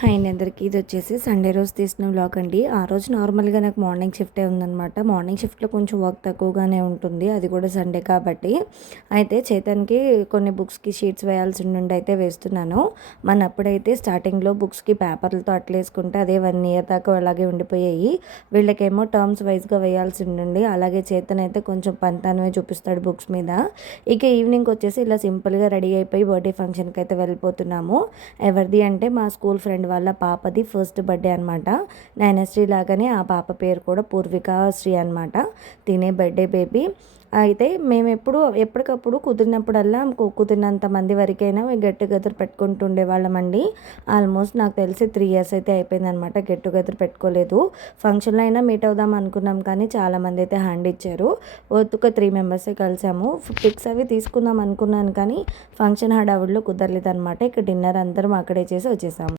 Hi అండి అందరికీ. ఇది వచ్చేసి సండే రోజు తీసిన వ్లాగ్ అండి. ఆ రోజు నార్మల్గా నాకు మార్నింగ్ షిఫ్టే ఉందనమాట. మార్నింగ్ షిఫ్ట్లో కొంచెం వర్క్ తక్కువగానే ఉంటుంది, అది కూడా సండే కాబట్టి. అయితే చేతన్కి కొన్ని బుక్స్కి షీట్స్ వేయాల్సి ఉండి అయితే వేస్తున్నాను. మన అప్పుడైతే స్టార్టింగ్లో బుక్స్కి పేపర్లతో అట్లేసుకుంటే అదే 1 year దాకా అలాగే ఉండిపోయాయి. వీళ్ళకేమో టర్మ్స్ వైజ్గా వేయాల్సి ఉండండి. అలాగే చేతన్ అయితే కొంచెం పంతానమే చూపిస్తాడు బుక్స్ మీద. ఇక ఈవినింగ్ వచ్చేసి ఇలా సింపుల్గా రెడీ అయిపోయి బర్త్డే ఫంక్షన్కి అయితే వెళ్ళిపోతున్నాము. ఎవరిది అంటే మా స్కూల్ ఫ్రెండ్ వాళ్ళ పాపది ఫస్ట్ బర్త్డే అనమాట. నయనశ్రీ లాగానే ఆ పాప పేరు కూడా పూర్విక శ్రీ అనమాట. తినే బర్త్డే బేబీ. అయితే మేము ఎప్పటికప్పుడు కుదిరినప్పుడల్లా కుదిరినంత మంది వరకైనా గెట్ టుగెదర్ పెట్టుకుంటూ ఉండేవాళ్ళమండి. ఆల్మోస్ట్ నాకు తెలిసి 3 years అయితే అయిపోయిందనమాట గెట్ టుగెదర్ పెట్టుకోలేదు. ఫంక్షన్లో అయినా మీట్ అవుదాం అనుకున్నాం, కానీ చాలామంది అయితే హ్యాండ్ ఇచ్చారు. ఒక 3 మెంబర్సే కలిసాము. పిక్స్ అవి తీసుకుందాం అనుకున్నాను, కానీ ఫంక్షన్ హడావుడిలో కుదరలేదనమాట. ఇక డిన్నర్ అందరం అక్కడే చేసి వచ్చేసాము.